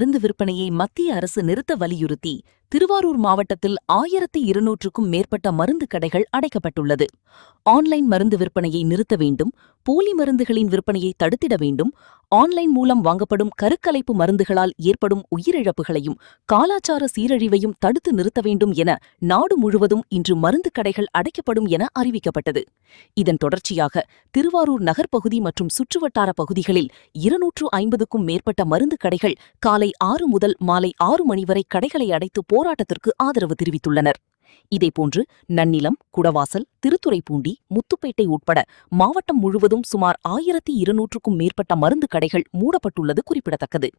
மருந்து விற்பனையை மத்திய அரசு நிறுத்த வலியுறுத்தி திருவாரூர் மாவட்டத்தில் 1200க்கும் மேற்பட்ட மருந்து கடைகள் அடைக்கப்பட்டுள்ளது. ஆன்லைன் மருந்து விற்பனையை நிறுத்த வேண்டும், போலி மருந்துகளின் விற்பனையை தடுத்திட வேண்டும், ஆன்லைன் மூலம் வாங்கப்படும் கருக்கலைப்பு மருந்துகளால் ஏற்படும் உயிரிழப்புகளையும் காலாச்சார சீரழிவையும் தடுத்து நிறுத்த வேண்டும் என நாடு முழுவதும் இன்று மருந்து கடைகள் அடைக்கப்படும் என அறிவிக்கப்பட்டது. இதன் தொடர்ச்சியாக திருவாரூர் நகர்ப்பகுதி மற்றும் சுற்றுவட்டார பகுதிகளில் 250க்கும் மேற்பட்ட மருந்து கடைகள் காலை 6 முதல் மாலை 6 மணி வரை கடைகளை அடைத்து போராட்டத்திற்கு ஆதரவு தெரிவித்துள்ளனர். இதேபோன்று நன்னிலம், குடவாசல், திருத்துறைப்பூண்டி, முத்துப்பேட்டை உட்பட மாவட்டம் முழுவதும் சுமார் 1200க்கும் மேற்பட்ட மருந்து கடைகள் மூடப்பட்டுள்ளது குறிப்பிடத்தக்கது.